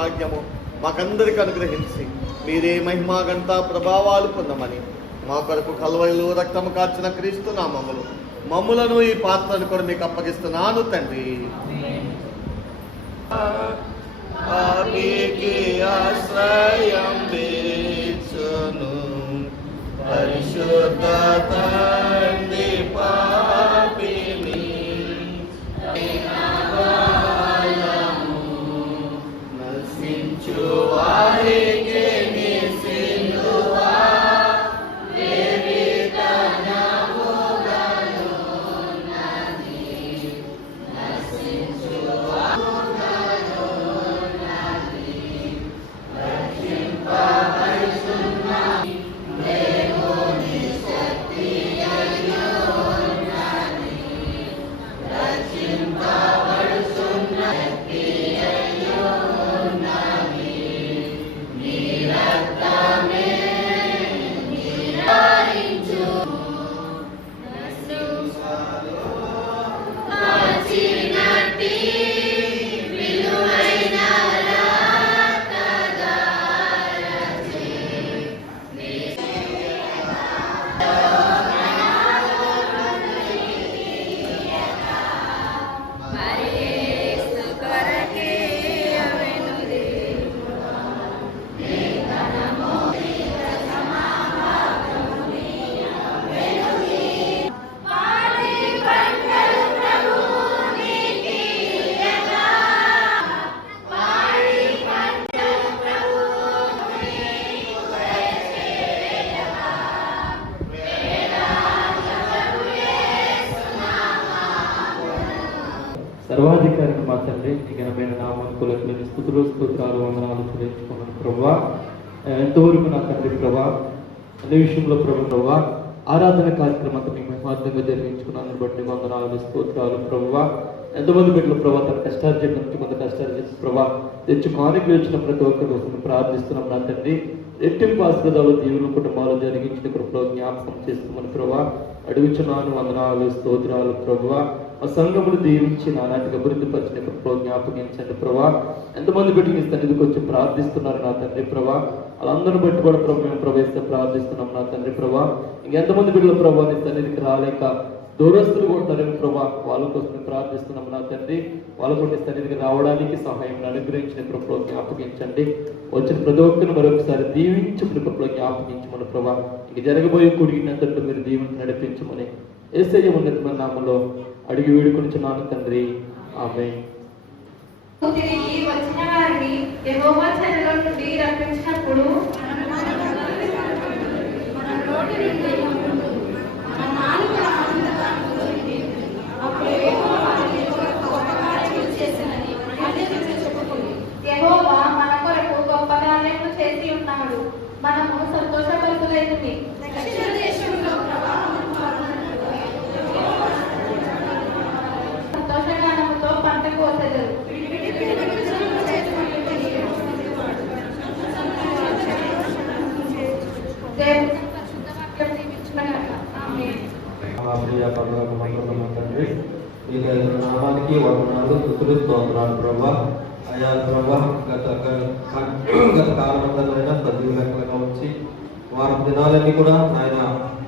భాగ్యము మాకందరికి అనుగ్రహించి మీరే మహిమా గంట ప్రభావాలు పొందమని మా కొరకు కల్వరిలో రక్తము కార్చిన క్రీస్తు నామములు మమ్ములను ఈ పాత్రను కూడా మీకు అప్పగిస్తున్నాను తండ్రి. ఆశ్రయం వేచును పరిశుద్ధ తండ్రి పాపిని నశించు వారికి నిసిలువా సర్వాధికారిని మా తండ్రి ఘనమైన నామకులకు స్తుతులు స్తోత్రాలు వందనాలు చెల్లించుకున్నాను ప్రభువా. ఎంతవరకు నా తండ్రి ప్రభా అన్ని విషయంలో ప్రభువా ఆరాధన కార్యక్రమంతో మీకు మహిమార్థంగా జరిగించుకున్నాను బట్టి వందనాలు స్తోత్రాలు ప్రభువా. ఎంతమంది బిడ్డలు ప్రభా తన కష్టాలు నుంచి కొంత కష్టాలు చేసి ప్రభా తెచ్చి కానుకలు వచ్చిన ప్రతి ఒక్కరి కోసం ప్రార్థిస్తున్నాం నా తండ్రి. రెట్టింపు ఆశీర్వాదాలు దీవుల కుటుంబాలు జరిగించిన కృపలో జ్ఞాపకం చేస్తామని ప్రభా అడుగుచున్నాను. వందనాలు స్తోత్రాలు ప్రభువా. ఆ సంఘములు దీవించి నానాటికి అభివృద్ధి పరిచిన కృపలో జ్ఞాపకించండి ప్రభా. ఎంతమంది బిడ్డలు మీ సన్నిధికి వచ్చి ప్రార్థిస్తున్నారు నా తండ్రి ప్రభా. వాళ్ళందరూ బట్టి కూడా ప్రభు మేము ప్రవేశిస్తే ప్రార్థిస్తున్నాం నా తండ్రి ప్రభా. ఇంకెంతమంది బిడ్డలు ప్రభా నీ సన్నిధికి రాలేక దూరస్తులు ఉంటారని ప్రభా వాళ్ళ కోసం ప్రార్థిస్తున్నాం నా తండ్రి. వాళ్ళ కొన్ని సన్నిధికి రావడానికి సహాయం అనుగ్రహించిన కృపలో జ్ఞాపకించండి. వచ్చిన ప్రతి ఒక్కరిని మరొకసారి దీవించి కృపలో జ్ఞాపకించమని ప్రభా. ఇంక జరగబోయే కూడినంతట్లో మీరు దీవించి నడిపించమని యేసయ్య ఉన్నతమైన నామములో అడిగి వేడుకొనుచున్నాను తండ్రి. ఆమేన్. తిరిగి వచ్చిన వారిని యెహోవా చెరలో నుండి రప్పించినప్పుడు యెహోవా మన కొరకు గొప్ప కార్యములు చేసి ఉన్నాడు. మనము సంతోషపరుతులైంది. సంతోషగానముతో పంట కోసెదరు. నామానికి వందనాలు స్తుతులు స్తోత్రాలు ప్రభా. అయా ప్రభా గత కాలమందరైనా సజీవ లెక్కలుగా వచ్చి వారం దినాలన్నీ కూడా ఆయన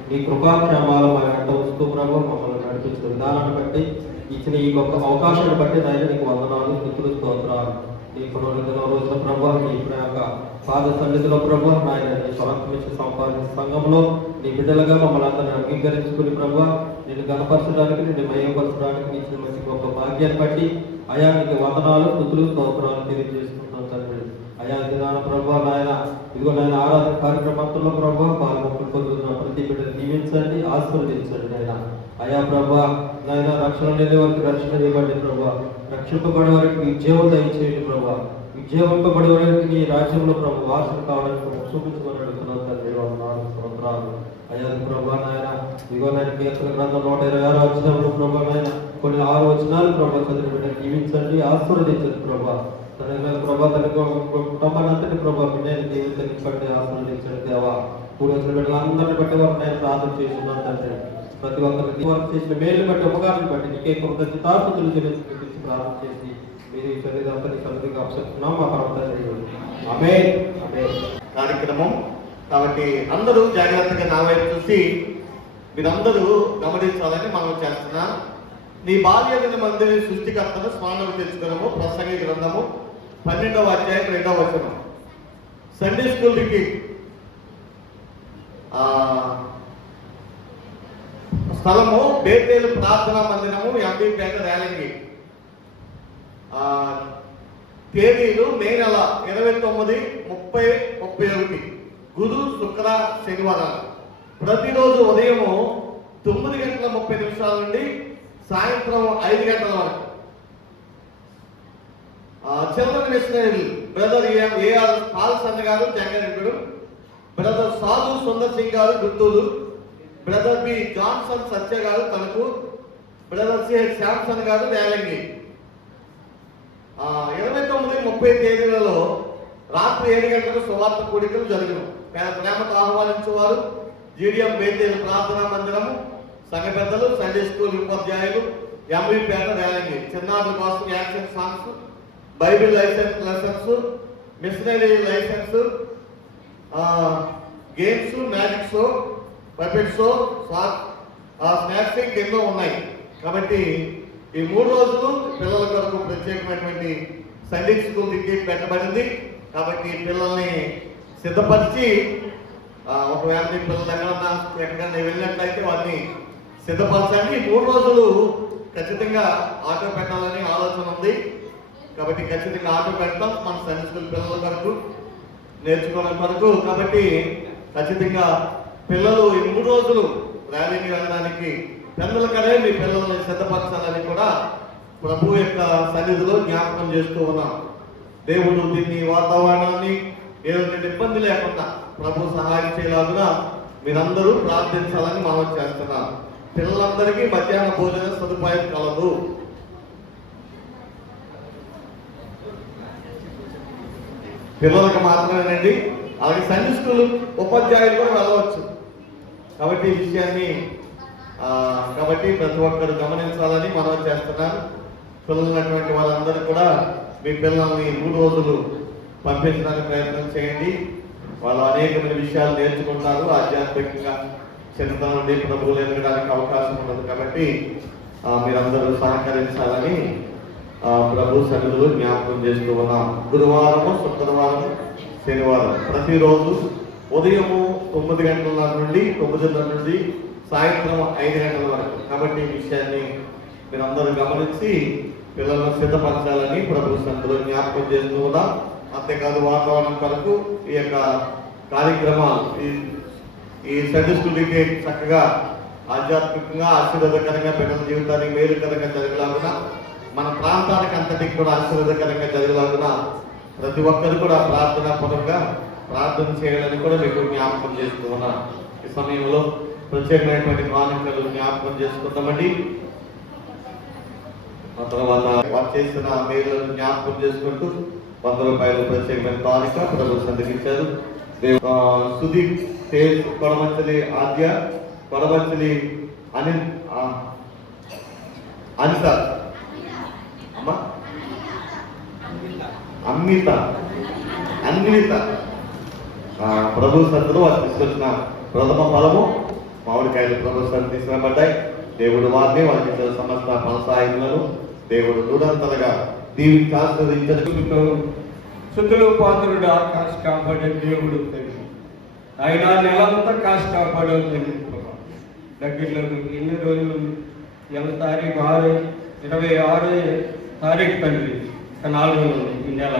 మీ కృపాక్షేమాలు మా వెంట వస్తూ ప్రభా మమ్మల్ని నడిపించిన విధానాన్ని బట్టి ఇచ్చిన ఈ గొప్ప అవకాశాన్ని బట్టి నాయన నీకు వందనాలు స్తుతులు స్తోత్రాలు. నీ పునరుద్ధరణ రోజుల ప్రభా నీ యొక్క పాద సన్నిధిలో ప్రభా నాయన నీ స్వరంకమించి సంపాదించిన సంఘంలో నీ బిడ్డలుగా మమ్మల్ని అందరినీ అంగీకరించుకుని ప్రభా నేను గణపరచడానికి నేను మయపరచడానికి ఇచ్చిన మంచి గొప్ప భాగ్యాన్ని బట్టి అయా నీకు వందనాలు స్తుతులు స్తోత్రాలు తెలియజేసుకుంటున్నాను తండ్రి. అయా దినాన ప్రభా నాయన ఇదిగో నాయన ఆరాధన కార్యక్రమంలో ప్రభా పాల్గొంటూ పొందుతున్న ప్రతి బిడ్డను దీవించండి, ఆశీర్వదించండి నాయన. అయా ప్రభా నాయన రక్షణ లేని వారికి రక్షణ ఇవ్వండి ప్రభా. రక్షింపబడే వారికి విజయం దయచేయండి ప్రభా. విజయవంపబడే వారికి నీ రాజ్యంలో ప్రభు వాసన కావడానికి చూపించమని అడుగుతున్నాను తండ్రి. వందనాలు స్తోత్రాలు. అయ్యా ప్రభా నాయన ఇదిగో నాయన కీర్తన గ్రంథం 126 వచ్చినప్పుడు ప్రభా నాయన కొన్ని 6 వచనాలు ప్రభా చదివి బిడ్డను దీవించండి, ఆశీర్వదించండి ప్రభా. తన ప్రభా తన కుటుంబానంతటి ప్రభా బిడ్డని దీవించండి, ఆశీర్వదించండి దేవా. కూడి వచ్చిన బిడ్డలందరిని బట్టి వారు నేను ప్రార్థన చేస్తున్నాను తండ్రి. ప్రతి ఒక్కరికి వారు చేసిన మేలు బట్టి ఉపకారాన్ని బట్టి నీకే కృతజ్ఞతాస్తుతులు చెల్లించి ప్రార్థన చేసి మీరు ఈ సన్నిధంతా నీ సన్నిధికి అప్పచెప్తున్నాం మా పరమ ఆమేన్ ఆమేన్. కార్యక్రమం కాబట్టి అందరూ జాగ్రత్తగా నా వైపు చూసి మీరందరూ గమనించాలని మనం చేస్తున్నాం. నీ బాల్య దిన మందిని సృష్టికర్తను స్మరణకు తెచ్చుకున్నాము. ప్రసంగి గ్రంథము 12వ అధ్యాయం 2వ వచనం. సండే స్కూల్కి స్థలము బేతేలు ప్రార్థనా మందిరము, ఎంబీపేట, రేలంగి. తేదీలు మే నెల 29, 30, 31 గురు, శుక్ర, శనివారాలు. ప్రతిరోజు ఉదయము 9:30 నుండి సాయంత్రం 5 గంటల వరకు. Children missionary brother AR Paulson గారు జంగారెడ్డి, బ్రదర్ సాధు సుందర్ సింగ్ గారు Guntur, brother B Johnson Satya గారు తణుకు, బ్రదర్ సిహెచ్ శాంసన్ గారు రేలంగి. 29, 30 తేదీలలో రాత్రి 7 గంటలకు సువార్త కూడికలు జరుగును. ప్రేమతో ఆహ్వానించేవారు జీడిఎం బేతేలు ప్రార్థనా మందిరము, సంఘ పెద్దలు, సండే స్కూల్ ఉపాధ్యాయులు, ఎంబీపేట, రేలంగి. చిన్నారుల కోసం action songs, Bible lessons, missionary licence, games, magic show, puppet show, snacking ఎన్నో ఉన్నాయి. కాబట్టి ఈ 3 రోజులు పిల్లల కొరకు ప్రత్యేకమైనటువంటి సండే స్కూల్ టికెట్ పెట్టబడింది. కాబట్టి పిల్లల్ని సిద్ధపరిచి ఒకవేళ మీ పిల్లల ఎక్కడైనా వెళ్ళినట్లయితే వారిని సిద్ధపరచండి. 3 రోజులు ఖచ్చితంగా ఆటో పెట్టాలని ఆలోచన ఉంది. కాబట్టి ఖచ్చితంగా ఆటో పెడతాం మన సండే స్కూల్ పిల్లల కొరకు నేర్చుకోవడం కొరకు. కాబట్టి ఖచ్చితంగా పిల్లలు ఈ 3 రోజులు ర్యాలీకి వెళ్ళడానికి పిల్లల కడే మీ పిల్లల్ని సిద్ధపరచాలని కూడా ప్రభు యొక్క సన్నిధిలో జ్ఞాపకం చేస్తూ ఉన్నాం. దేవుడు దీన్ని వాతావరణాన్ని ఏదైనా ఇబ్బంది లేకుండా ప్రభు సహాయం చేయలాగున మీరందరూ ప్రార్థించాలని మనం చేస్తున్నాం. పిల్లలందరికీ మధ్యాహ్న భోజన సదుపాయం కలదు. పిల్లలకు మాత్రమేనండి. అలాగే సండే స్కూల్ ఉపాధ్యాయులు కూడా వెళ్ళవచ్చు. కాబట్టి ఈ విషయాన్ని కాబట్టి ప్రతి ఒక్కరు గమనించాలని మనం చేస్తున్నాను. పిల్లలైనటువంటి వాళ్ళందరూ కూడా మీ పిల్లల్ని 3 రోజులు పంపించడానికి ప్రయత్నం చేయండి. వాళ్ళు అనేకమైన విషయాలు నేర్చుకుంటారు. ఆధ్యాత్మికంగా చిన్నతనం నుండి ప్రభువులు ఎదగడానికి అవకాశం ఉండదు. కాబట్టి మీరందరూ సహకరించాలని ప్రభు సన్నిధిలో జ్ఞాపకం చేస్తూ ఉన్నాం. గురువారము, శుక్రవారము, శనివారం ప్రతిరోజు ఉదయము 9 గంటల నుండి 9:30 నుండి సాయంత్రం 5 గంటల వరకు. కాబట్టి ఈ విషయాన్ని మీరందరూ గమనించి పిల్లలను సిద్ధపరచాలని ప్రభు సన్నిధిలో జ్ఞాపకం చేస్తూ ఉన్నాం. అంతేకాదు వాతావరణం కొరకు ఈ యొక్క కార్యక్రమాలు ఈ సండే స్కూల్కి చక్కగా ఆధ్యాత్మికంగా ఆశీర్వాదకరంగా పిల్లల జీవితానికి మేలుకరంగా జరగలాగున మన ప్రాంతానికి అంతటికి కూడా ఆశీర్వాదకరంగా జరగలాగున ప్రతి ఒక్కరు కూడా ప్రార్థనాపూర్వకంగా ప్రార్థన చేయాలని కూడా మీకు జ్ఞాపకం చేస్తూ ఉన్నాం. ఈ సమయంలో ప్రత్యేకమైనటువంటి కానుకలు జ్ఞాపకం చేసుకుంటామండి. ఆ తర్వాత వారు చేసిన మేలులను జ్ఞాపకం చేసుకుంటూ 100 రూపాయలు ప్రత్యేకమైన కానుక ప్రభు సందర్శించారు. సుదీప్, తేజ్, కొడమంచలి ఆద్య, కొడమంచలి అనిల్, అనిత, అన్విత ప్రభు సందులో వారు తీసుకొచ్చిన ప్రథమ ఫలము మామిడికాయలు ప్రభు సందు తీసుకురాబడ్డాయి. దేవుడు వారిని వారికి ఇచ్చిన సమస్త ఫలసాయములను దేవుడు నూరంతలుగా దీవించి ఆశీర్వదించడం. శుద్ధులు పాత్రుడు ఆకాశ కాపాడే దేవుడు తండ్రి. ఆయన నెలంతా కాశ కాపాడే తండ్రి. దగ్గరలో ఎన్ని రోజులు 8 తారీఖు 26 తారీఖు తండ్రి 4 రోజులు ఈ నెల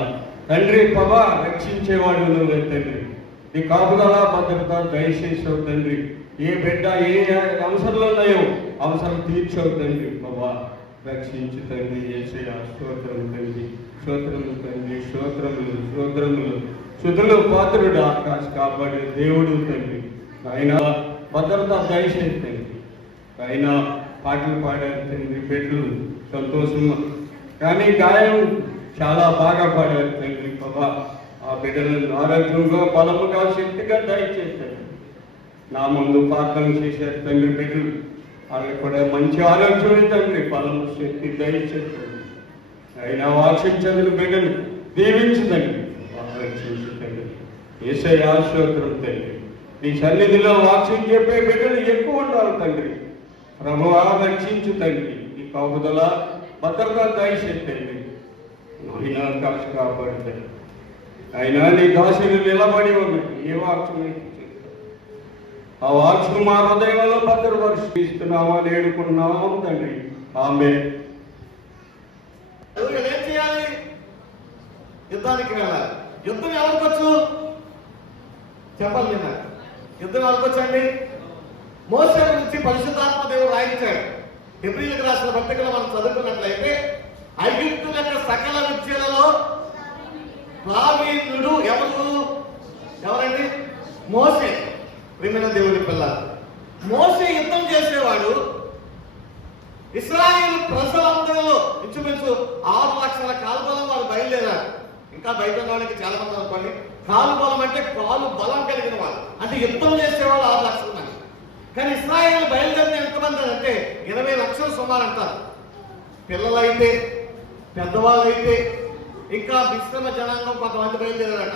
తండ్రి ప్రభా రక్షించేవాడు నువ్వే తండ్రి. నీ కాపుదల భద్రత దయచేసావు తండ్రి. ఏ బిడ్డ ఏ అవసరాలు ఉన్నాయో అవసరం తీర్చావు తండ్రి. ప్రభా రక్షించు తండ్రి. యేసయ్యా స్తోత్రము తండ్రి, స్తోత్రములు తండ్రి, స్తోత్రములు, స్తోత్రములు. శుద్ధులు పాత్రుడు ఆకాశ కాపాడే దేవుడు తండ్రి. ఆయన భద్రత దయచేసి తండ్రి. ఆయన పాటలు పాడారు తండ్రి. బిడ్డలు సంతోషం కానీ గాయం చాలా బాగా పాడారు తండ్రి. ప్రభా ఆ బిడ్డలను ఆరోగ్యంగా బలముగా శక్తిగా దయచేశారు. నా ముందు ప్రార్థన చేశారు తండ్రి. బిడ్డలు వాళ్ళకి కూడా మంచి ఆరోగ్యం తండ్రి, బలము శక్తి దయచేశారు. అయినా వాక్యం చదివిన బిడ్డలు దీవించు తండ్రి, ఆదరించు తండ్రి. యేసయ్య స్తోత్రం తండ్రి. నీ సన్నిధిలో వాక్యం చెప్పే బిడ్డలు ఎక్కువ ఉండాలి తండ్రి. ప్రభువా రక్షించు తండ్రి. నీ కాపుదల భద్రత దయచేసి తండ్రి. అయినా కాశ కాపాడుతండి. అయినా నీ దాసులు నిలబడి ఉన్నాయి. ఏ వాక్యం ఆ వాక్యం మా హృదయంలో భద్రపరుస్తున్నామా నేడుకున్నాము తండ్రి. ఆమేన్. ఏం చేయాలి? యుద్ధానికి వెళ్ళాలి. యుద్ధం ఎవరికి వచ్చు చెప్పాలి. నిన్న యుద్ధం ఎవరికి వచ్చండి? మోసే గురించి పరిశుద్ధాత్మ దేవుడు రాయించాడు. హెబ్రీయులకు రాసిన పత్రికలో మనం చదువుకున్నట్లయితే ఐగుప్తు యొక్క సకల విద్యలలో ప్రావీణ్యుడు ఎవరండి? మోసే. ప్రియమైన దేవుని పిల్లలు, మోసే యుద్ధం చేసేవాడు. ఇశ్రాయేలు ప్రజలందరిలో ఇంచుమించు 6 లక్షల కాలుబలం వారు బయలుదేరారు. ఇంకా బయట ఉన్న వాళ్ళకి చాలా మంది అనుకోండి, కాలుబలం అంటే కాలు బలం కలిగిన వాళ్ళు, అంటే యుద్ధం చేసేవాళ్ళు 6 లక్షల మంది. కానీ ఇశ్రాయేలు బయలుదేరిన ఎంతమంది అంటే 20 లక్షలు సుమారు అంటారు. పిల్లలైతే, పెద్దవాళ్ళైతే, ఇంకా మిశ్రమ జనాంగం కొంతమంది బయలుదేరారట.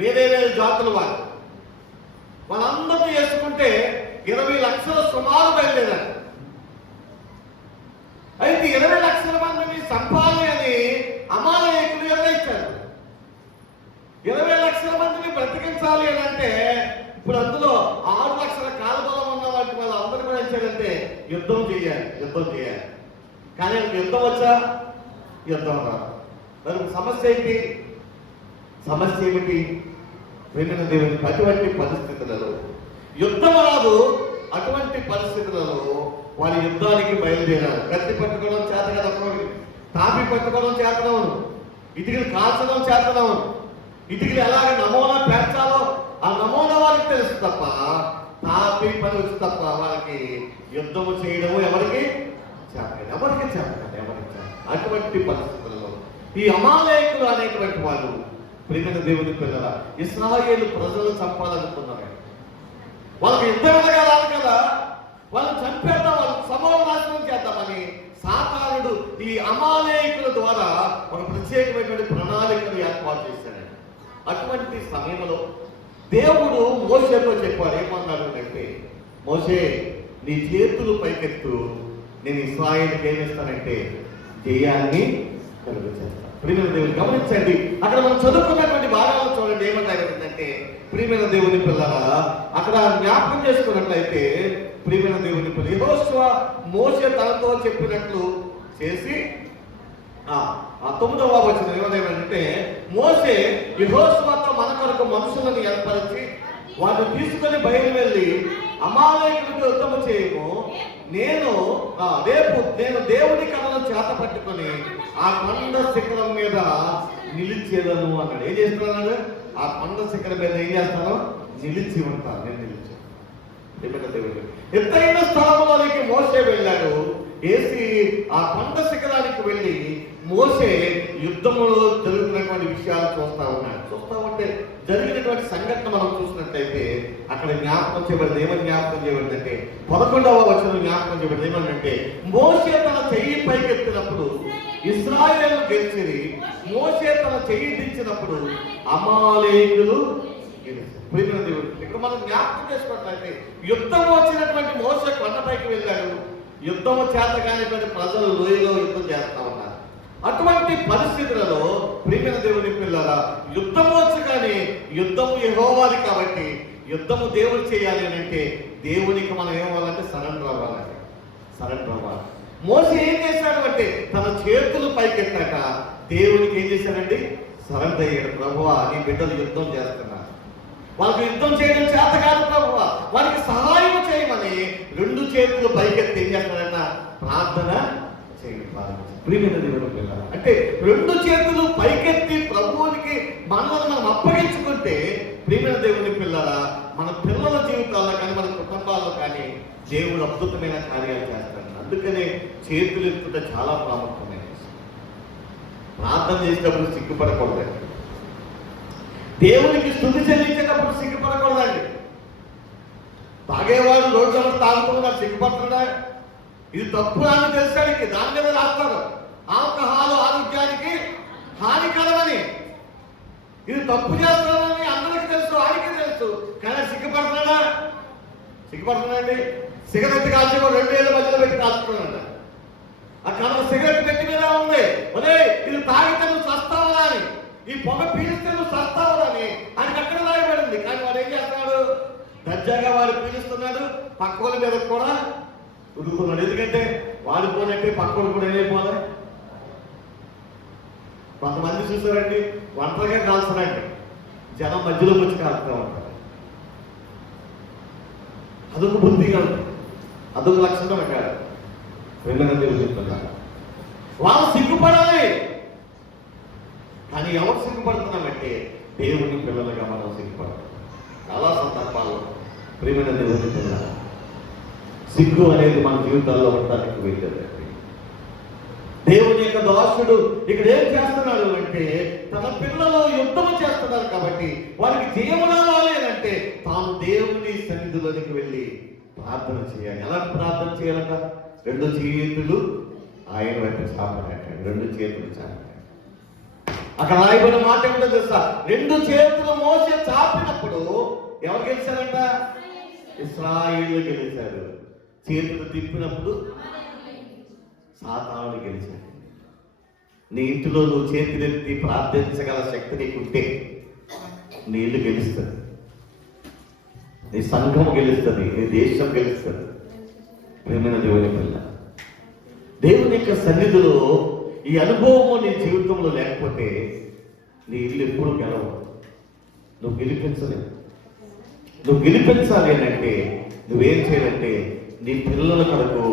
వేరే వేరే జాతుల వారు, వాళ్ళందరూ చేసుకుంటే 20 లక్షల సుమారు బయలుదేరారు. అయితే 20 లక్షల మందిని చంపాలి అని అమాలేకులు నిర్ణయించారు. 20 లక్షల మందిని బ్రతికించాలి అని అంటే ఇప్పుడు అందులో 6 లక్షల కాలబలం ఉన్న వాటి వల్ల అందరూ కూడా ఇచ్చారంటే యుద్ధం చేయాలి. కానీ యుద్ధం వచ్చా? యుద్ధం రాదు. మరి సమస్య ఏమిటి? వెంటనే దేవుని అటువంటి పరిస్థితులలో యుద్ధం రాదు. అటువంటి పరిస్థితులలో వారి యుద్ధానికి బయలుదేరారు. కత్తి పట్టుకోవడం చేత కదా, తాపి పట్టుకోవడం చేతనవును, ఇటుకలు కాల్చడం చేతనవును. ఇటుకలు ఎలాగ నమూనా పేర్చాలో ఆ నమూనా వారికి తెలుసు తప్ప, తాపి పని వచ్చి తప్ప వారికి యుద్ధము చేయడము ఎవరికి చేత. అటువంటి పరిస్థితులలో ఈ అమాలేకులు అనేటువంటి వాళ్ళు ప్రియమైన దేవుని పిల్లల ఇశ్రాయేలు ప్రజలు చంపాలనుకున్నారు. వాళ్ళకి యుద్ధం ఎలాగాలి కదా, వాళ్ళు చంపేద్దాం, వాళ్ళకి సమూలనాశనం చేద్దామని సాతానుడు ఈ అమాలేకుల ద్వారా ఒక ప్రత్యేకమైనటువంటి ప్రణాళికను ఏర్పాటు చేశాడు. అటువంటి సమయంలో దేవుడు మోషేతో చెప్పాడు. ఏమన్నాడు అంటే, మోషే నీ చేతులు పైకెత్తు, నేను ఇశ్రాయేలుకి ఏమిస్తానంటే జయాన్ని కలుగు చేస్తాను. ప్రియమైన దేవుని గమనించండి, అక్కడ మనం చదువుకున్నటువంటి భాగాలు చూడండి. ఏమంటారంటే, ప్రియమైన దేవుని పిల్లల అక్కడ జ్ఞాపకం చేసుకున్నట్లయితే, ప్రియమైన దేవుని పిల్లలు యెహోషువ మోషే తనతో చెప్పినట్లు చేసి ఆ 9వ వచనం ఏమేమంటే, మోషే యెహోషువతో మన కొరకు మనుషులను ఏర్పరిచి వాటిని తీసుకొని బయలు వెళ్ళి అమాలేకుడికి యుద్ధము చేయము, నేను దేవుని కథను చేత పట్టుకొని ఆ కొండ శిఖరం మీద నిలిచేదను అన్నాడు. ఏం చేస్తున్నాడు? ఆ కొండ శిఖరం మీద ఏం చేస్తాను? నిలిచి ఉంటాను. నేను నిలిచాను. ఎత్తైన స్థలంలోనికి మోసే వెళ్ళాడు. వేసి ఆ కొండ శిఖరానికి వెళ్ళి మోసే యుద్ధంలో జరుగుతున్నటువంటి విషయాలు చూస్తా ఉంటే జరిగినటువంటి సంఘటన మనం చూసినట్లయితే అక్కడ జ్ఞాపకం చేయబడింది. ఏమని జ్ఞాపకం చేయబడిందంటే 11వ వచనం జ్ఞాపకం చేయబడింది. ఏమనంటే, మోసే తన చెయ్యి పైకెత్తినప్పుడు ఇశ్రాయేలు గెలిచిరి, మోసే తన చెయ్యి దించినప్పుడు అమాలేకులు గెలిచారు. ఇక్కడ మనం జ్ఞాపకం చేసుకున్నట్లయితే యుద్ధం వచ్చినటువంటి మోసే కొండపైకి వెళ్ళాడు. యుద్ధము చేత కానిటువంటి ప్రజలు లోయలో యుద్ధం చేస్తా ఉన్నారు. అటువంటి పరిస్థితులలో ప్రియమైన దేవుని పిల్లల యుద్ధము వచ్చు, కానీ యుద్ధము యెహోవాది కాబట్టి యుద్ధము దేవుడు చేయాలి అని అంటే దేవునికి మనం ఏమవ్వాలంటే సరెండర్ అవ్వాలి. మోసే ఏం చేశాడు అంటే తన చేతులు పైకెత్తాక దేవునికి ఏం చేశాడండి? సరెండర్ అయ్యాడు. ప్రభువా, నీ బిడ్డలు యుద్ధం చేస్తున్నారు, వాళ్ళకి యుద్ధం చేయడం చేత కాదు ప్రభువా, వారికి సహాయం చేయమని 2 చేతులు పైకెత్తి ఏం చేస్తాడన్న ప్రార్థన చేయడం ప్రారంభించారు. ప్రియమైన దేవుని పిల్లల అంటే 2 చేతులు పైకెత్తి ప్రభువునికి మనల్ని మనం అప్పగించుకుంటే, ప్రియమైన దేవుని పిల్లల మన పిల్లల జీవితాల్లో కానీ మన కుటుంబాల్లో కానీ దేవుడు అద్భుతమైన కార్యాలు చేస్తాడు. అందుకనే చేతులు ఎత్తుట చాలా ప్రాముఖ్యమైనది. ప్రార్థన చేసేటప్పుడు సిగ్గుపడకూడదండి. దేవునికి స్తుతి చెల్లించేటప్పుడు సిగ్గుపడకూడదండి. తాగేవాడు రోడ్ల తాగుతున్నా సిగ్గుపడుతున్నా, ఇది తప్పు అని తెలిసాడికి దాని మీద రాస్తారు. ఆల్కహాల్ ఆరోగ్యానికి హానికరమని, ఇది తప్పు చేస్తానని అందరికీ తెలుసు, ఆయనకి తెలుసు. కానీ సిగ్గుపడుతున్నాడా? సిగ్గుపడుతున్నాడండి. సిగరెట్ కాల్చి 2 ఏళ్ళ మధ్యలో పెట్టి కాల్చుకున్నాడు. ఆ కథ సిగరెట్ పెట్టి మీద ఉంది, అదే ఇది తాగితే నువ్వు చస్తావా అని, ఈ పొగ పీలిస్తే నువ్వు చస్తావా అని ఆయనకి అక్కడ రాయబడింది. కానీ వాడు ఏం చేస్తున్నాడు? దర్జాగా వాడు పీలుస్తున్నాడు, పక్క వాళ్ళ మీద కూడా ఉడుకున్నాడు. ఎందుకంటే వాడు పోనట్టే పక్కడు కూడా ఏమైపోలే. కొంతమంది చూసారండి, ఒంటరిగా కాల్స్తారండి, జనం మధ్యలో వచ్చి కాలుతూ ఉంటారు. అదొక బుద్ధిగా ఉంది, అదొక లక్షణం కాదు. చెప్తున్నారు వాళ్ళు సిగ్గుపడాలి. కానీ ఎవరు సిగ్గుపడుతున్నామంటే దేవుని పిల్లలుగా మనం సిగ్గుపడాలి. చాలా సందర్భాల్లో ప్రేమైన దేవుని పిల్లలు సిగ్గు అనేది మన జీవితాల్లో ఉండడానికి వెళ్ళేదండి. దేవుని యొక్క దాసుడు ఇక్కడ ఏం చేస్తున్నాడు అంటే తన పిల్లలు యుద్ధం చేస్తున్నారు కాబట్టి వారికి జయము రావాలి అంటే తాను దేవుని సన్నిధిలోనికి వెళ్ళి ప్రార్థన చేయాలి. ఎలా ప్రార్థన చేయాలంట? 2 చేతులు ఆయన వైపు చాపనట్టాడు. 2 చేతులు చాపాడు. అక్కడ రాయబడిన మాట ఏమిటో తెలుసా? 2 చేతులు మోసే చాపినప్పుడు ఎవరు గెలిచారంట? ఇశ్రాయేలు గెలిచారు. చేతులు తిప్పినప్పుడు సాతాను గెలిచాడు. నీ ఇంటిలో నువ్వు చేతులెత్తి ప్రార్థించగల శక్తి నీకుంటే నీ ఇల్లు గెలుస్తుంది, నీ సంఘం గెలుస్తుంది, నీ దేశం గెలుస్తుంది. ప్రేమైన దేవుని పిల్ల, దేవుని యొక్క సన్నిధిలో ఈ అనుభవము నీ జీవితంలో లేకపోతే నీ ఇల్లు ఎప్పుడు గెలవు. నువ్వు గెలిపించలేవు. నువ్వు గెలిపించాలి అని అంటే నువ్వేం చేయాలంటే నీ పిల్లల కొరకు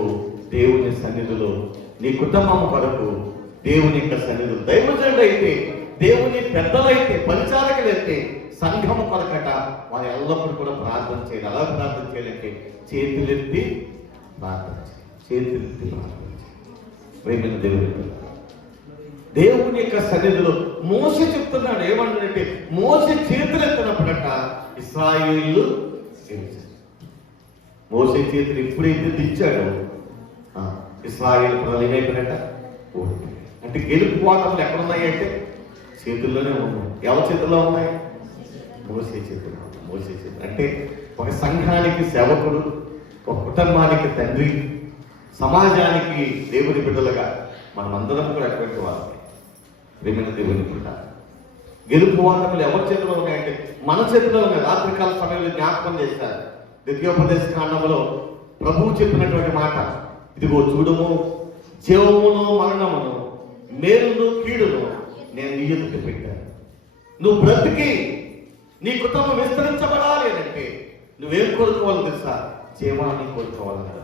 దేవుని సన్నిధిలో, నీ కుటుంబం కొరకు దేవుని యొక్క సన్నిధులు, దైవజనుడు అయితే, దేవుని పెద్దలైతే, పరిచారకులైతే సంఘము కొరకట వారు ఎల్లప్పుడూ కూడా ప్రార్థన చేయాలి. అలా ప్రార్థన చేయాలంటే చేతులెత్తి ప్రార్థన చేయాలి. చేతులెత్తి ప్రార్థన చేయాలి. ప్రేమైన దేవుని పిల్ల, దేవుని యొక్క సన్నిధిలో మోసే చెప్తున్నాడు ఏమంటాడంటే, మోసే చేతులెత్తినప్పుడట ఇశ్రాయేలు గెలిచారు. మోసే చేతులు ఎప్పుడైతే దించాడో ఇశ్రాయేలు ప్రజలు ఏమైపోయినట్ట? ఓడిపోయారు. అంటే గెలుపు పోవటంలో ఎక్కడున్నాయి అంటే చేతుల్లోనే ఉన్నాయి. ఎవరి చేతుల్లో ఉన్నాయి? మోసే చేతులు. మోసే చేతులు అంటే ఒక సంఘానికి సేవకుడు, ఒక కుటుంబానికి తండ్రి, సమాజానికి దేవుని బిడ్డలుగా మనమందరం కూడా అటువంటి వాళ్ళని. ప్రేమైన దేవుని బిడ్డ, గెలుపు ఓటములు ఎవరి చేతిలో ఉన్నాయంటే మన చేతిలో ఉన్నాయి. రాత్రికాల సమయంలో జ్ఞాపకం చేశారు. ద్వితీయోపదేశ కాండంలో ప్రభువు చెప్పినటువంటి మాట, ఇదిగో చూడము, జీవమును మరణమును, మేలును కీడును నేను నీ ఎదుట పెట్టాను. నువ్వు బ్రతికి నీ కుటుంబం విస్తరించబడాలి అంటే నువ్వేం కోరుకోవాలి తెలుసా? జీవాన్ని కోరుకోవాలని.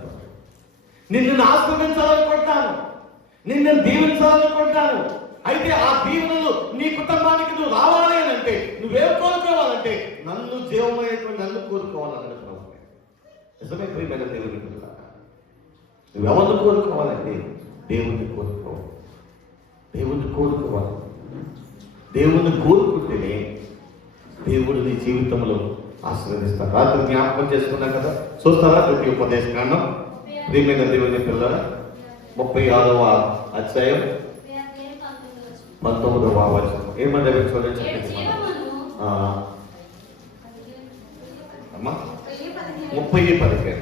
నిన్ను ఆశ్రమించాలనుకుంటాను, నిన్ను దీవించాలనుకుంటాను. అయితే ఆ దీవెనలు నీ కుటుంబానికి నువ్వు రావాలి అని అంటే నువ్వేం కోరుకోవాలంటే నన్ను జీవమయ్యేటువంటి నన్ను కోరుకోవాలన్నాడు ప్రభు. నిజమే ప్రియమైన దేవుని పిల్ల, నువ్వెవరిని కోరుకోవాలంటే దేవుణ్ణి కోరుకోవాలి. దేవుణ్ణి కోరుకోవాలి. దేవుణ్ణి కోరుకుంటేనే దేవుడు నీ జీవితంలో ఆశీర్వదిస్తాడు. రాత్రి జ్ఞాపకం చేసుకున్నాం కదా, చూస్తారా? ద్వితీయోపదేశ కాండం ప్రియమైన దేవుని పిల్లల 36వ అధ్యాయం 19వ వచనం ఏమన్నా చూడండి. అమ్మా 30:15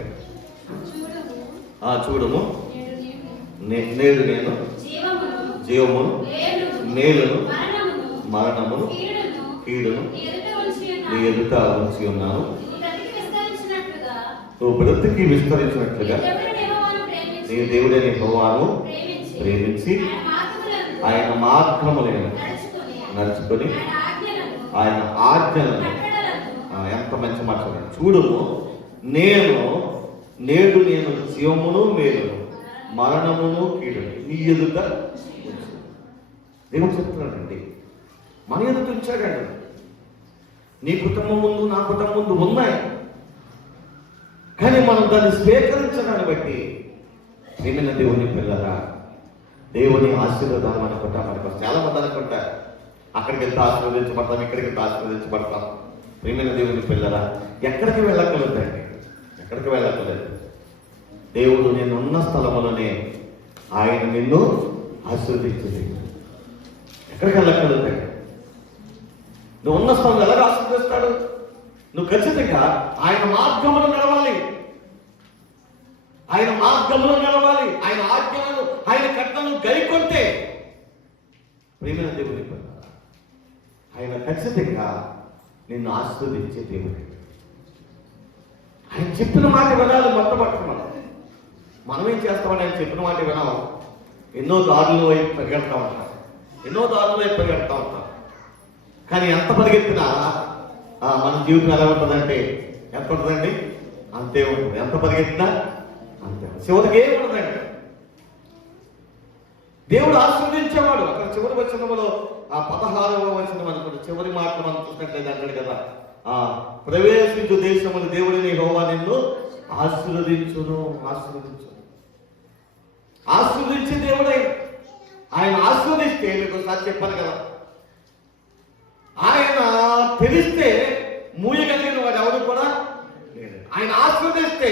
చూడము, నేడు నేను జీవమును, మేలును, మరణమును, కీడును నీ ఎదుట ఉంచి ఉన్నాను. నువ్వు బ్రతికి విస్తరించినట్లుగా నీ దేవుడైన యెహోవాను ప్రేమించి ఆయన మార్గములను నడుచుకొని ఆయన ఆజ్ఞలను. ఎంత మంచి మాట! చూడుము, నేడు నేను జీవమును, మేలును, మరణమును, కీడును నీ ఎదుట దేవుడు చెప్తున్నాడండి. మన ఎదుట ఉంచాడండి. నీ కుటుంబం ముందు, నా కుటుంబం ముందు ఉన్నాయి. కానీ మనం దాన్ని స్వీకరించడాన్ని బట్టి ప్రియమైన దేవుని పిల్లరా, దేవుని ఆశీర్వాదాలు అనుకుంటా. మనకు చాలా మంది అనుకుంటారు అక్కడికి వెళ్తే ఆశీర్వదించబడతాం, ఇక్కడికి వెళ్తే ఆశీర్వదించబడతాం. ప్రియమైన దేవుని పిల్లరా, ఎక్కడికి వెళ్ళక్కర్లేదండి, ఎక్కడికి వెళ్ళక్కర్లేదు. దేవుడు నేనున్న స్థలములోనే ఆయన నిన్ను ఆశీర్వదించే దేవుడు. ఎక్కడికి వెళ్ళక్కర్లేదు. నువ్వు ఉన్న స్థానం ఎలాగ ఆశీర్వదిస్తాడు? నువ్వు ఖచ్చితంగా ఆయన మార్గంలో నడవాలి. ఆయన మార్గంలో నడవాలి. ఆయన ఆజ్ఞలను, ఆయన కట్టలను గైకొంటే ప్రేమైన దేవుని ఆయన ఖచ్చితంగా నిన్ను ఆశీర్వదించే దేవుడు. ఆయన చెప్పిన మాట వినాలి. మొట్టమొదటి మనం ఏం చేస్తామని ఆయన చెప్పిన మాట వినాం. ఎన్నో దారుల వైపు పరిగెడతా ఉంటాం. కానీ ఎంత పరిగెత్తినా మన జీవితం ఎలా ఉంటుందంటే ఎంత ఉంటుందండి? అంతే ఉంటుంది. ఎంత పరిగెత్తినా అంతే. చివరికి ఏమి ఉండదండి. దేవుడు ఆశీర్వదించేవాడు. అక్కడ చివరి వచనంలో 16వ వచనం అనుకుంటే చివరి మాటలు మనం చూసినట్లయితే అంటాడు కదా, ప్రవేశించు దేశములు దేవుడిని యెహోవా నిన్ను ఆశీర్వదించును. ఆశీర్వదించే దేవుడు ఆయన ఆశీర్వదిస్తే మీకు ఒకసారి చెప్పాను కదా, ఆయన తెలిస్తే మూయగలిగిన వాడు ఎవరు కూడా లేడు. ఆయన ఆశీర్వదిస్తే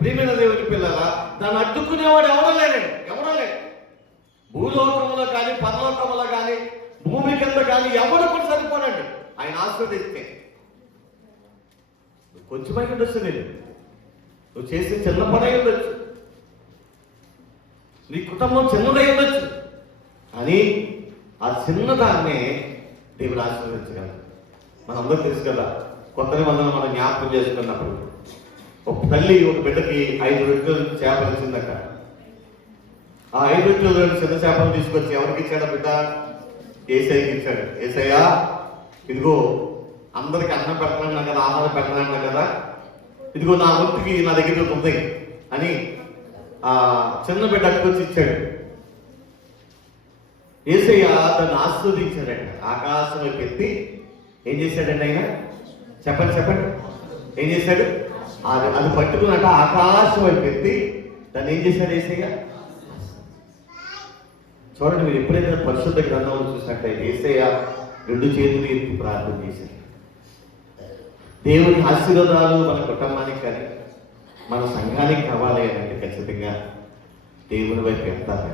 ప్రియమైన దేవుని పిల్లల దాన్ని అడ్డుకునేవాడు ఎవరో లేడు. భూలోకంలో కానీ పరలోకంలో కానీ భూమి కింద కానీ ఎవరు కూడా సరిపోనండి. ఆయన ఆశీర్వదిస్తే కొంచెమై ఉండొచ్చు, నువ్వు చేసే చిన్న పని అయి ఉండొచ్చు, నీ కుటుంబం చిన్నదై ఉండొచ్చు, అని ఆ చిన్నదాన్నే దేవుడు ఆశీర్వదించగలరు. మనందరూ తెలుసు కదా, కొత్త నిబంధనలు మనం జ్ఞాపకం చేసుకున్నప్పుడు ఒక తల్లి ఒక బిడ్డకి 5 రొట్టెలు చేపలు ఇచ్చిందట. ఆ 5 రొట్టెలు 2 చిన్న చేపలు తీసుకొచ్చి ఎవరికి ఇచ్చాడు బిడ్డ? ఏసైకి ఇచ్చాడు. ఏసయ్యా, ఇదిగో అందరికి అన్నం పెట్టనన్నా కదా, ఆహారం పెట్టనన్నా కదా, ఇదిగో నా వృత్తికి నా దగ్గర ఉంది అని ఆ చిన్న బిడ్డ అట్టుకొచ్చి ఇచ్చాడు. ఏసయ్య దాన్ని ఆస్వాదించాడంట. ఆకాశం వైపు ఎత్తి ఏం చేశాడండి ఆయన? చెప్పండి. ఏం చేశాడు? అది పట్టుకున్నట్ట ఆకాశం వైపు ఎత్తి దాన్ని ఏం చేశాడు ఏసయ్య? చూడండి, మీరు ఎప్పుడైతే పరిశుద్ధ గ్రంథంలో చూసినట్లయితే ఏసయ్య 2 చేతులు ఎత్తి ప్రార్థన చేశాడు. దేవుని ఆశీర్వాదాలు మన కుటుంబానికి కానీ మన సంఘానికి కావాలి అంటే ఖచ్చితంగా దేవుని వైపు ఎత్తాలి.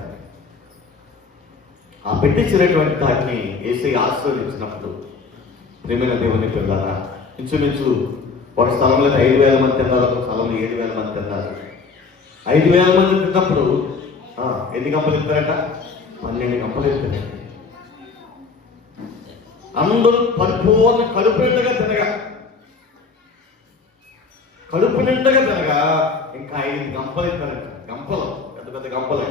ఆ పెట్టించినటువంటి దాన్ని ఏసయ్య ఆశీర్వదించినప్పుడు ప్రేమైన దేవుని పిల్లరా, ఇంచుమించు ఒక స్థలంలో 5,000 మంది తిన్నారు, ఒక స్థలంలో 7,000 మంది తిన్నారు. 5,000 మంది తిన్నప్పుడు ఎన్ని గంపలు ఇస్తారట? 12 గంపలు ఇస్తారు. అందరూ పరిపూర్ణ కడుపు నిండగా తినగా ఇంకా 5 గంపలు ఇస్తారట. గంపలు, పెద్ద గంపలు.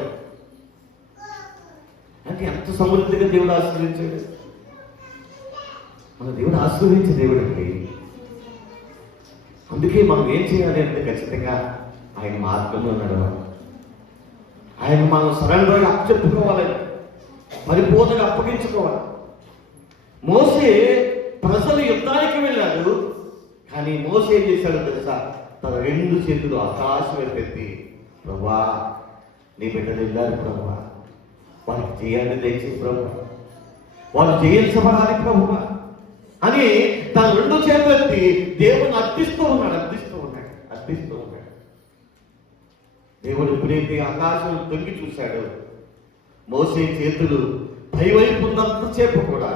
అంటే ఎంత సమృద్ధిగా దేవుడు ఆశీర్వదించాడు. మన దేవుడు ఆశీర్వదించే దేవుడు అండి. అందుకే మనం ఏం చేయాలి అంటే ఖచ్చితంగా ఆయన మార్గంలో నడవాలి. ఆయన మనం సరెండర్గా అప్పచెప్పుకోవాలని, పరిపూర్ణంగా అప్పగించుకోవాలి. మోసే ప్రజలు యుద్ధానికి వెళ్ళాడు, కానీ మోసే ఏం చేశాడు తెలుసా? తన 2 చేతులు ఆకాశం వైపు ఎత్తి, ప్రభువా నీ బిడ్డలు వెళ్ళారు ప్రభువా, వాళ్ళకి జయాన్ని దయచేసి ప్రభువా, వాళ్ళు జయించబడాలి ప్రభువా అని తన 2 చేతులు ఎత్తి దేవుని అర్థిస్తూ ఉన్నాడు. దేవుడు ఎప్పుడైతే ఆకాశం తొంగి చూశాడు, మోసే చేతులు పైవైపు ఉన్నంతసేపు కూడా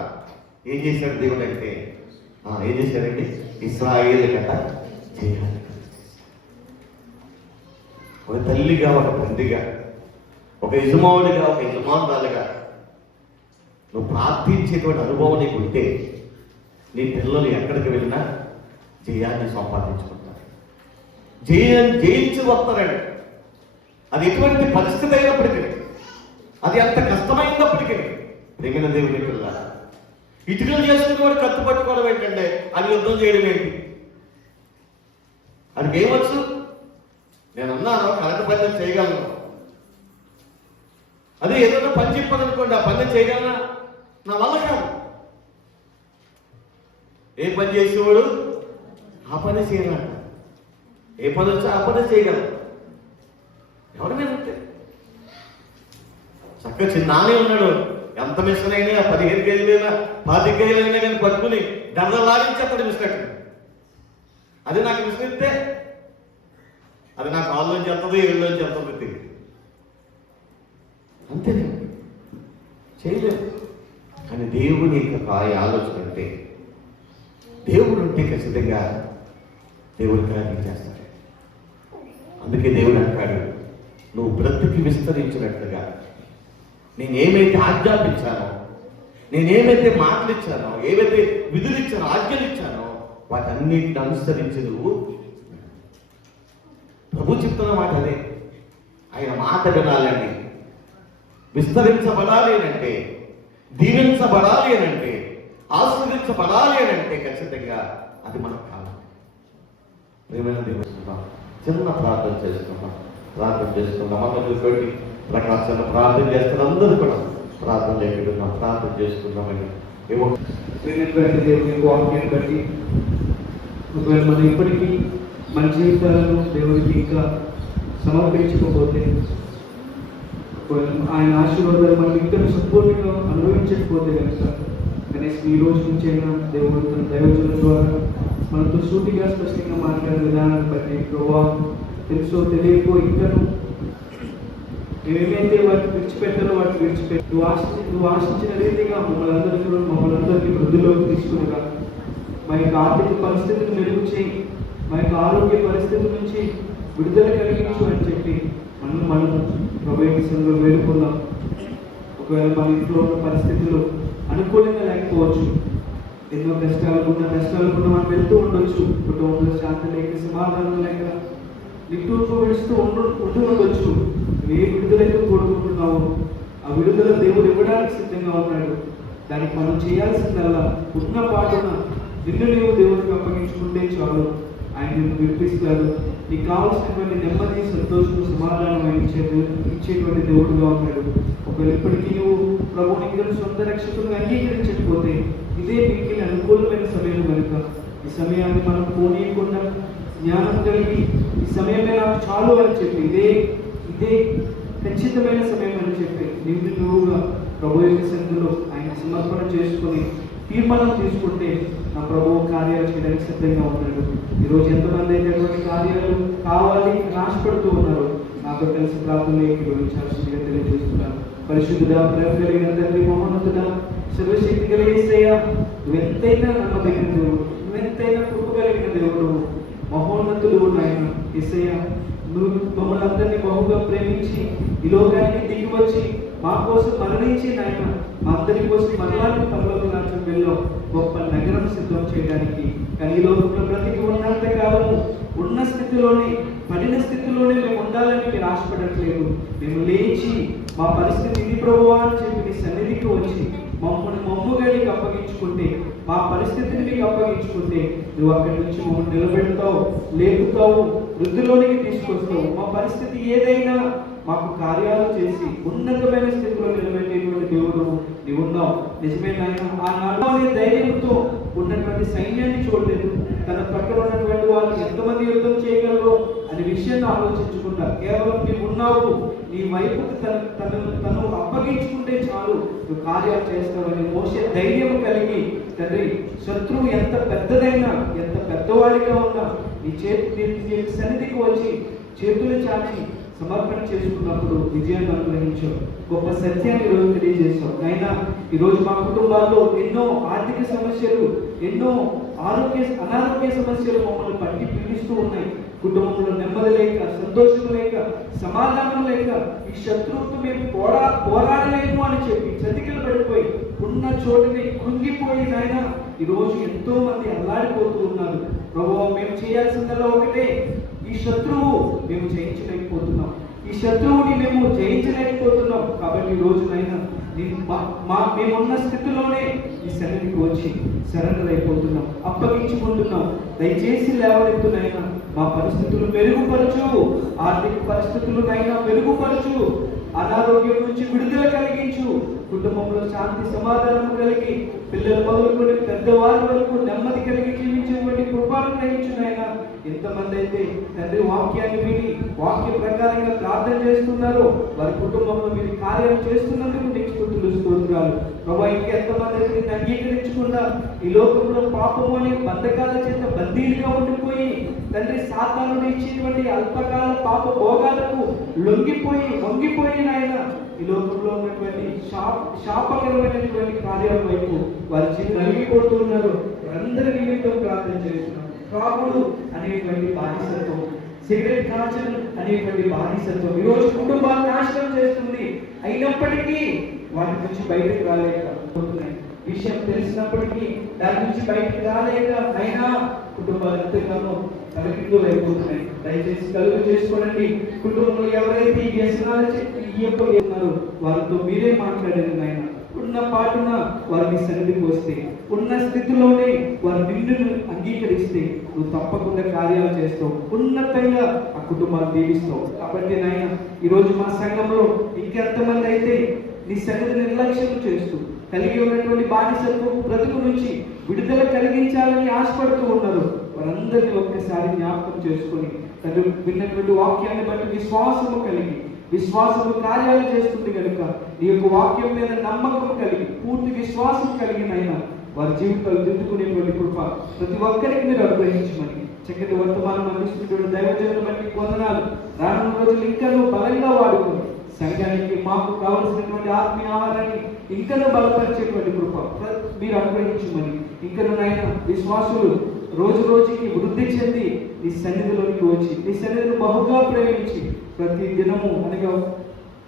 ఏం చేశాడు దేవుడు అంటే ఏం చేశాడండి? ఇశ్రాయేలు కథ చేయాలి. ఒక తల్లిగా, ఒక తండ్రిగా, ఒక యజమానుడిగా, ఒక యజమానురాలుగా నువ్వు ప్రార్థించేటువంటి అనుభవం నీకు ఉంటే నీ పిల్లలు ఎక్కడికి వెళ్ళినా జయాన్ని సంపాదించుకుంటారు, జయించి వస్తారండి. అది ఎటువంటి పరిస్థితి అయినప్పటికీ, అది ఎంత కష్టమైనప్పటికీ ప్రేమైన దేవుని పిల్ల ఇటుకలు చేసుకుని వాడు కత్తి పట్టుకోవడం ఏంటంటే అది యుద్ధం చేయడం ఏంటి? అది ఏమొచ్చు? నేను అన్నాను కరెంట్ పని చేయగలను, అదే ఏదైనా పని చెప్పాలనుకోండి ఆ పని చేయగలనా? నా వల్ల కాదు. ఏ పని చేసేవాడు ఆ పని చేయాలంట, ఏ పని వచ్చా ఆ పని చేయగలరు. ఎవరైనా ఉంటే చక్కగా చిన్నానే ఉన్నాడు, ఎంత మిషన్ అయినా 15 కేజీలైనా 10 కేజీలైనా కానీ పట్టుకుని గందలాడించేస్తాడు మిషన్. అది నాకు మిషన్ ఇస్తే అది నా కాళ్ళలోంచి వెళ్తుంది, ఏళ్ళలోంచి వెళ్తుంది. అంతే చేయలేము. కానీ దేవుని యొక్క ఆలోచన అంటే, దేవుడు ఉంటే ఖచ్చితంగా దేవుడు కార్యం చేస్తాడు. అందుకే దేవుడు అంటాడు, నువ్వు బ్రతుకి విస్తరించినట్లుగా నేనేమైతే ఆజ్ఞాపించానో, నేనేమైతే మాటలు ఇచ్చానో, ఏవైతే విధులు ఇచ్చానో, ఆజ్ఞలు ఇచ్చానో వాటన్నిటిని అనుసరించి నువ్వు. ప్రభు చెప్తున్న మాట అదే. ఆయన మాట వినాలని, విస్తరించబడాలి అనంటే, దీవించబడాలి అనంటే, ఆస్వాదించబడాలి అనంటే ఖచ్చితంగా అది మనకు కావాలి. ప్రేమైన దేవుడు, చిన్న ప్రార్థన చేసుకుందాం. మనకు పెట్టి ప్రకాశంగా ప్రార్థన చేస్తున్న అందరూ కూడా ప్రార్థన లేకుండా ప్రార్థన చేసుకుందామని. ఏమో దేవుని వాక్యం బట్టి ఒకవేళ మనం ఇప్పటికీ మన జీవితాలను దేవుడికి ఇంకా సమర్పించకపోతే, ఆయన ఆశీర్వాదాలు మనం ఇంకా సంపూర్ణంగా అనుభవించకపోతే కనుక కనీసం ఈ రోజు నుంచైనా దేవుడు తన దైవజనుల ద్వారా మనతో సూటిగా స్పష్టంగా మాట్లాడే విధానాన్ని బట్టి ప్రభావ తెలుసో తెలియకో ఇంకను ఏమైతే వాటిని విడిచిపెట్టాలో వాటిని విడిచిపెట్టి నువ్వు ఆశించిన రీతిగా మమ్మల్ని వృద్ధిలోకి తీసుకునిగా మా యొక్క ఆర్థిక పరిస్థితిని మెరుగు చేయి, మా యొక్క ఆరోగ్య పరిస్థితి నుంచి విడుదల కలిగించు అని చెప్పి మనం ప్రభుత్వంలో వేడుకుందాం. ఒకవేళ మన ఇంట్లో ఉన్న పరిస్థితులు అనుకూలంగా లేకపోవచ్చు, ఎన్నో కష్టాలు కూడా మనం వెళ్తూ ఉండొచ్చు, కుటుంబంలో శాంతి లేక సమాధానం లేక నిట్టూర్పు విడుస్తూ ఉండొచ్చు. ఏ విడుదలైతే కోరుకుంటున్నావో ఆ విడుదల దేవుడు ఇవ్వడానికి సిద్ధంగా ఉన్నాడు. దానికి మనం చేయాల్సిందల్లా ఉన్న పాటున నిన్ను నీవు దేవుడికి అప్పగించుకుంటే చాలు. ఆయన నిన్ను విడిపిస్తాడు. నీకు కావాల్సినటువంటి నెమ్మది, సంతోషం, సమాధానం ఆయన ఇచ్చేటువంటి దేవుడుగా ఉన్నాడు. ఒకవేళ ఇప్పటికీ నువ్వు ప్రభువుని ఇంకా సొంత రక్షకులను అంగీకరించకపోతే ఇదే మీకు అనుకూలమైన సమయం కనుక ఈ సమయాన్ని మనం పోనీయకుండా జ్ఞానం కలిగి ఈ సమయమే నాకు చాలు అని చెప్పి ఇదే ఖచ్చితమైన సమయం అని చెప్పి నువ్వుగా ప్రభు యొక్క సన్నిధిలో ఆయన సమర్పణ చేసుకొని తీర్మానం తీసుకుంటే నా ప్రభువు కార్యాలు చేయడానికి సిద్ధంగా ఉన్నాడు. ఈరోజు ఎంతమంది అయినటువంటి కార్యాలు కావాలి ఆశపడుతూ ఉన్నారు, నాతో కలిసి ప్రార్థనలు ఏకీభవించాల్సిందిగా తెలియజేస్తున్నాను. పరిశుద్ధుడా, ప్రేమ కలిగిన తండ్రి, మహోన్నతుడా, సర్వశక్తి కలిగిన యేసయ్యా, నువ్వెంతైనా నమ్మదగిన దేవుడు, నువ్వెంతైనా కృప కలిగిన దేవుడు, మహోన్నతుడు నాయన యేసయ్యా. నువ్వు మమ్మల్ని అందరినీ బహుగా ప్రేమించి ఈ లోకానికి దిగి వచ్చి మా కోసం మరణించి నాయన మా అందరి కోసం మరణానికి పరలోక రాజ్యం వెళ్ళో గొప్ప నగరం సిద్ధం చేయడానికి. కానీ ఈ లోకంలో బ్రతికి ఉన్నంత కాలము ఉన్న స్థితిలోనే, పడిన స్థితిలోనే మేము ఉండాలని మీరు ఆశపడట్లేదు. మేము లేచి మా పరిస్థితి ఇది ప్రభువా అని చెప్పి నీ సన్నిధికి వచ్చి మమ్మల్ని నీకు అప్పగించుకుంటే, మా పరిస్థితిని నీకు అప్పగించుకుంటే నువ్వు అక్కడి నుంచి మమ్మల్ని నిలబెడతావు, లేపుతావు, వృద్ధిలోనికి తీసుకొస్తావు. మా పరిస్థితి ఏదైనా మాకు కార్యాలు చేసి ఉన్నతమైన స్థితిలో నిలబెట్టేటువంటి దేవుడు నీవు ఉన్నావు. నిజమే నాయన. ఆనాడు అనే ధైర్యంతో ఉన్నటువంటి సైన్యాన్ని చూడలేదు, తన పక్కన ఉన్నటువంటి వాళ్ళు ఎంతమంది యుద్ధం చేయగలరో అనే విషయాన్ని ఆలోచించకుండా కేవలం నీవు ఉన్నావు, నీ వైపుకు తను అప్పగించుకుంటే చాలు నువ్వు కార్యాలు చేస్తావని మోసే ధైర్యం కలిగి తండ్రి శత్రువు ఎంత పెద్దదైనా ఎంత పెద్దవాడిగా ఉన్నా నీ సన్నిధికి వచ్చి చేతులు చాచి సమర్పణ చేసుకున్నప్పుడు విజయాన్ని అనుగ్రహించావు. గొప్ప సత్యాన్ని ఈరోజు తెలియజేశావు. అయినా ఈరోజు మా కుటుంబాల్లో ఎన్నో ఆర్థిక సమస్యలు, ఎన్నో అనారోగ్య సమస్యలు మమ్మల్ని పట్టి పీడిస్తూ ఉన్నాయి. కుటుంబంలో నెమ్మది లేక, సంతోషం లేక, సమాధానం లేక, ఈ శత్రువుతో మేము పోరాడలేము అని చెప్పి చతికిలు పడిపోయి ఉన్న చోటుని కృంగిపోయి నాయన ఈరోజు ఎంతో మంది అల్లాడిపోతూ ఉన్నారు. ప్రభువా, మేము చేయాల్సిందల్లా ఒకటే, ఈ శత్రువు మేము జయించలేకపోతున్నాం, ఈ శత్రువుని మేము జయించలేకపోతున్నాం. కాబట్టి ఈ రోజునైనా మేమున్న స్థితిలోనే ఈ సన్నిధికి వచ్చి సరెండర్ అయిపోతున్నాం, అప్పగించుకుంటున్నాం. దయచేసి లేవనెత్తునైనా మా పరిస్థితులు మెరుగుపరచు, ఆర్థిక పరిస్థితులనైనా మెరుగుపరచు, అనారోగ్యం నుంచి విడుదల కలిగించు, కుటుంబంలో శాంతి సమాధానం కలిగి పిల్లలు మొదలుకొని పెద్దవారి వరకు నెమ్మది కలిగి జీవించేటువంటి కృపను గ్రహించునైనా. ఎంతమంది అయితే తండ్రి వాక్యాన్ని విని వాక్య ప్రకారంగా ప్రార్థన చేస్తున్నారో వారి కుటుంబంలో మీరు కార్యం చేస్తున్నందుకు నీకు స్తుతులు, స్తోత్రాలు. ప్రభా, ఇంకెంతమంది అయితే నిన్ను అంగీకరించకుండా ఈ లోకంలో పాపము అనే బంధకాల చేత బందీలుగా ఉండిపోయి తండ్రి సాతానుడు ఇచ్చేటువంటి అల్పకాల పాప భోగాలకు వంగిపోయి నాయన ఈ లోకంలో ఉన్నటువంటి శాపకరమైనటువంటి కార్యాల వైపు వారి జీవితం నలిగిపోతూ ఉన్నారు. వారందరి నిమిత్తం ప్రార్థన చేస్తున్నారు. త్రాగుడు అనేటువంటి బానిసత్వం, సిగరెట్ కాల్చడం అనేటువంటి బానిసత్వం ఈరోజు కుటుంబాన్ని నాశనం చేస్తుంది. అయినప్పటికీ వాటి నుంచి బయటకు రాలేకపోతున్నాయి. విషయం తెలిసినప్పటికీ దాని నుంచి బయటకు రాలేక అయినా కుటుంబాలు ఎంతగానో తలకిందులు అయిపోతున్నాయి. దయచేసి కలుగు చేసుకోండి. కుటుంబంలో ఎవరైతే ఈ వ్యసనాలు ఉన్నారో వారితో మీరే మాట్లాడారు నాయన. ఉన్న పాటున వారిని సన్నిధికి వస్తే, ఉన్న స్థితిలోనే వారి నిన్ను అంగీకరిస్తే నువ్వు తప్పకుండా కార్యాలు చేస్తావు. ఉన్నతంగా ఆ కుటుంబాన్ని దీవిస్తావు. కాబట్టి నాయన ఈరోజు మా సంఘంలో ఇంకెంతమంది అయితే నీ సన్నిధి నిర్లక్ష్యం చేస్తూ కలిగి ఉన్నటువంటి బానిసత్వం బ్రతుకు నుంచి విడుదల కలిగించాలని ఆశపడుతూ ఉన్నారు, వారందరినీ ఒక్కసారి జ్ఞాపకం చేసుకొని తను విన్నటువంటి వాక్యాన్ని బట్టి విశ్వాసము కలిగి, విశ్వాసము కార్యాలు చేస్తుంది కనుక నీ యొక్క వాక్యం మీద నమ్మకం కలిగి పూర్తి విశ్వాసం కలిగినైనా వారి జీవితాలు దిద్దుకునేటువంటి కృప ప్రతి ఒక్కరికి మీరు అనుగ్రహించమని చక్కటి వర్తమానం అందిస్తున్నటువంటి దైవజనులను బట్టి వందనాలు. రానున్న రోజులు ఇంకా బలంగా వాడుకొని సంఘానికి మాకు కావలసినటువంటి ఆత్మీయ ఆహారాన్ని ఇంకనూ బలపరిచేటువంటి కృప మీరు అనుగ్రహించమని, ఇంకనూ నాయన విశ్వాసులు రోజు రోజుకి వృద్ధి చెంది నీ సన్నిధిలోనికి వచ్చి నీ సన్నిధిని బహుగా ప్రేమించి ప్రతి దినము అనగా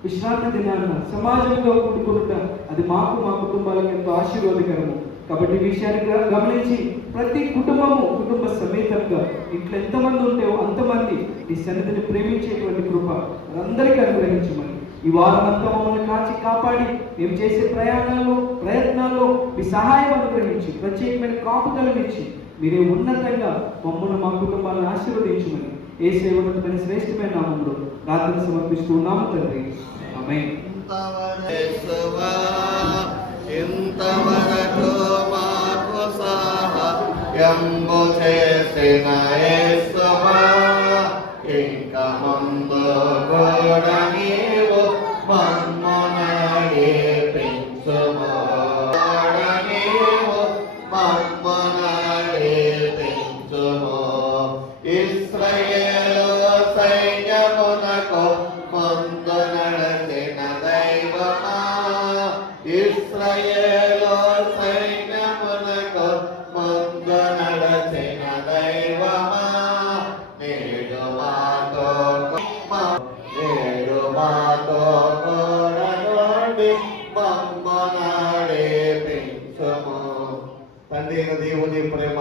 విశ్రాంతి దినాన్న సమాజంగా కూడుకుంటా అది మాకు మా కుటుంబాలకు ఎంతో ఆశీర్వాదకరము. కాబట్టి ఈ విషయాన్ని గమనించి ప్రతి కుటుంబ సమేతంగా ఇంట్లో ఎంతమంది ఉంటే అంతమంది ఈ సన్నిధిని ప్రేమించేటువంటి కృప అందరికీ అనుగ్రహించమని, ఈ వారం అంతా మమ్మల్ని కాచి కాపాడి మేము చేసే ప్రయత్నాల్లో మీ సహాయం అనుగ్రహించి ప్రత్యేకమైన కాపుదలనిచ్చి మీరే ఉన్నతంగా మమ్మల్ని మా కుటుంబాలను ఆశీర్వదించమని యేసు ఉన్నతమైన శ్రేష్టమైన నామంలో ప్రార్థన సమర్పిస్తూ ఉన్నాము తండ్రి. ఆమేన్. ఇంతవరకు మాకు సహాయము చేసిన యేసువా, ఇంక ముందు కూడా నీవు మమ్మల్ని నడిపించుము. నీవు మమ్మల్ని నడిపించుము. ఇశ్రాయేలు సైన్యమునకు ముందు నడచిన దైవమా, ఇశ్రాయేలు సైన్యమునకు ముందు నడచిన దైవమా, నేడు మాతో కూడా నుండి మమ్మల్ని నడిపించుము. తండ్రి అయిన దేవుని ప్రేమ,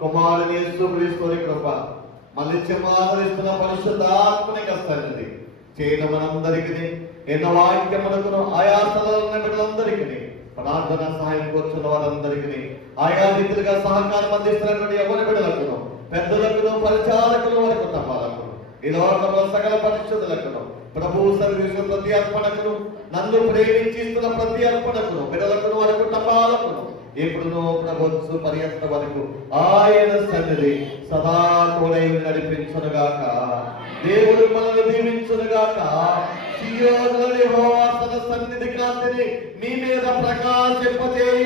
కుమారుని యేసుక్రీస్తుని కృప, మనిషిని ఆదరిస్తున్న పరిశుద్ధాత్మని కష్టండి చేయడం మనందరికీ ఎన్న వాక్యములకు ఆయా స్థలాలను బిడ్డలందరికీ ప్రార్థన సహాయం కూర్చున్న వారందరికీ ఆయా రీతిగా సహకారం అందిస్తున్నటువంటి ఎవరి బిడ్డలకును, పెద్దలకును, పరిచారకులు వరకు తప్పాలకు ఈ లోకంలో సకల పరిశుద్ధులకును, ప్రభు సర్వీసు ప్రతి అర్పణకును, నన్ను ప్రేమించిస్తున్న ప్రతి అర్పణకును, బిడ్డలకును, వరకు తపాలకును ఎప్పుడునో ప్రభుత్వ పర్యంత వరకు ఆయన సన్నిధి సదా తోడై నడిపించునుగాక. దేవుడు మనల్ని దీవించునుగాక. సియోనులోని యెహోవా తన సన్నిధి కాంతిని మీ మీద ప్రకాశింపజేయును.